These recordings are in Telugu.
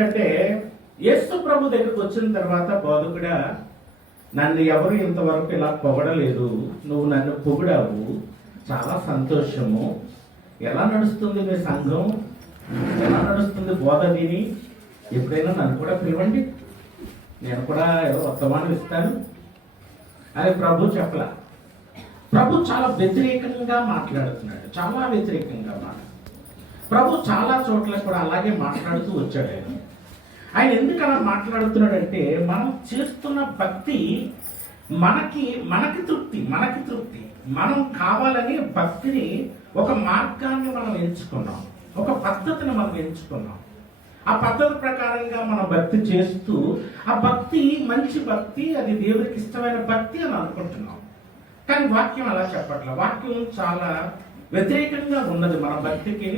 ఏంటంటే యేసు ప్రభు దగ్గరికి వచ్చిన తర్వాత బోధకుడా, నన్ను ఎవరు ఇంతవరకు ఇలా పొగడలేదు, నువ్వు నన్ను పొగిడావు, చాలా సంతోషము. ఎలా నడుస్తుంది మీ సంఘం, ఎలా నడుస్తుంది బోధ విని? ఎప్పుడైనా నన్ను కూడా పిలవండి, నేను కూడా ఏదో వర్తమానం ఇస్తాను అని ప్రభు చెప్పలా. ప్రభు చాలా వ్యతిరేకంగా మాట్లాడుతున్నాడు, చాలా వ్యతిరేకంగా ప్రభు చాలా చోట్ల కూడా అలాగే మాట్లాడుతూ వచ్చాడు. ఆయన ఎందుకు అలా మాట్లాడుతున్నాడంటే, మనం చేస్తున్న భక్తి మనకి తృప్తి, మనం కావాలని భక్తిని, ఒక మార్గాన్ని మనం ఎంచుకున్నాం, ఒక పద్ధతిని మనం ఎంచుకున్నాం. ఆ పద్ధతి ప్రకారంగా మనం భక్తి చేస్తూ, ఆ భక్తి మంచి భక్తి, అది దేవుడికి ఇష్టమైన భక్తి అని అనుకుంటున్నాం. కానీ వాక్యం అలా చెప్పట్ల. వాక్యం చాలా వ్యతిరేకంగా ఉన్నది మన భక్తికి.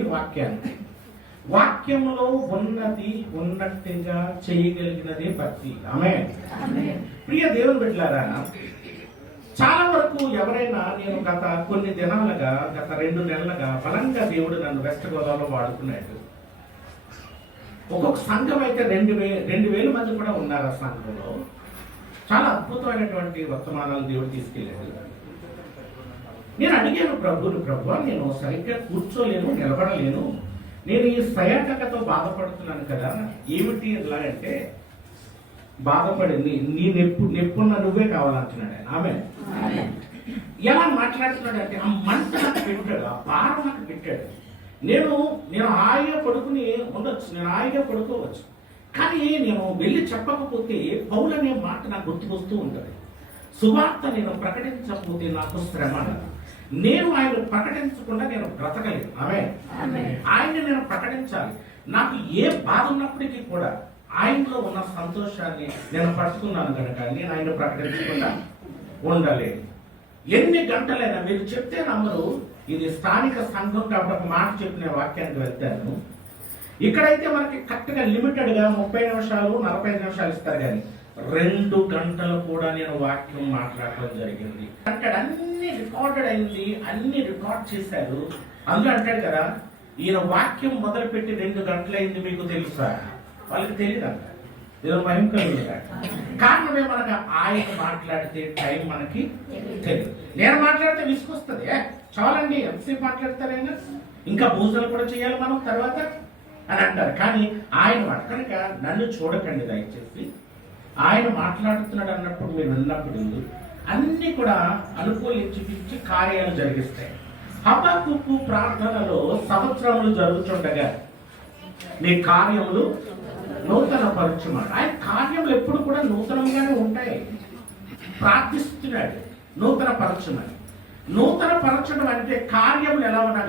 వాక్యంలో ఉన్నది ఉన్నట్టుగా చేయగలిగినదే భక్తి. ఆమేన్. ప్రియ దేవుని బిడ్డలారా, చాలా వరకు ఎవరైనా, నేను గత కొన్ని దినాలుగా, గత 2 నెలలుగా బలంగా దేవుడు నన్ను వెస్ట్ గోదావరిలో వాడుకున్నాడు. ఒక్కొక్క సంఘం అయితే 2000 మంది కూడా ఉన్నారు. ఆ సంఘంలో చాలా అద్భుతమైనటువంటి వర్తమానాలు దేవుడు తీసుకెళ్ళాడు. నేను అడిగాను ప్రభు, నేను సరిగ్గా కూర్చోలేను, నిలబడలేను, నేను ఈ సయాటకతో బాధపడుతున్నాను కదా, ఏమిటి ఇలా అంటే, బాధపడింది నీ నెప్పున్న నువ్వే కావాలంటున్నాడు ఆయన. ఆమె ఎలా మాట్లాడుతున్నాడు అంటే, ఆ మంట నాకు పెట్టాడు, ఆ భారం నాకు పెట్టాడు. నేను హాయిగా పడుకుని ఉండొచ్చు, నేను హాయిగా పడుకోవచ్చు, కానీ నేను వెళ్ళి చెప్పకపోతే పౌలు అనే మాట నాకు గుర్తుకొస్తూ ఉంటుంది. సువార్త నేను ప్రకటించకపోతే నాకు శ్రమ. నేను ఆయన ప్రకటించకుండా నేను బ్రతకలేదు. ఆయన్ని నేను ప్రకటించాలి. నాకు ఏ బాధ ఉన్నప్పటికీ కూడా ఆయనలో ఉన్న సంతోషాన్ని నేను పట్టుకున్నాను కనుక నేను ఆయన ప్రకటించకుండా ఉండలేదు. ఎన్ని గంటలైనా మీరు చెప్తే నమ్మరు. ఇది స్థానిక సంఘం కాబట్టి ఒక మాట చెప్పిన వాక్యానికి వెళ్తాను. ఇక్కడైతే మనకి కరెక్ట్గా లిమిటెడ్గా 30 నిమిషాలు 45 నిమిషాలు ఇస్తారు, కానీ 2 గంటలు కూడా నేను వాక్యం మాట్లాడటం జరిగింది. అంటాడు, అన్ని రికార్డెడ్ అయింది, అన్ని రికార్డ్ చేశారు. అందులో అంటాడు కదా, ఈయన వాక్యం మొదలుపెట్టి 2 గంటలైంది, మీకు తెలుసా? వాళ్ళకి తెలియదు అంట. ఏదో భయం కలిగింది. కారణమే మనకు ఆయన మాట్లాడితే టైం మనకి తెలియదు. నేను మాట్లాడితే విసుకొస్తుంది, చాలండి ఎంతసేపు మాట్లాడతారైనా, ఇంకా భోజనాలు కూడా చేయాలి మనం తర్వాత అని అంటారు. కానీ ఆయన మాట కనుక నన్ను చూడకండి దయచేసి. ఆయన మాట్లాడుతున్నాడు అన్నప్పుడు మీరు విన్నప్పుడు అన్ని కూడా అనుకూలించి కార్యాలు జరిగిస్తాయి. హబక్కూకు ప్రార్థనలో సంవత్సరములు జరుగుతుండగా నీ కార్యములు నూతన పరచుమాట. ఆయన కార్యములు ఎప్పుడు కూడా నూతనంగానే ఉంటాయి. ప్రార్థిస్తున్నాడు నూతన పరచమని. నూతన పరచడం అంటే కార్యములు ఎలా ఉన్నా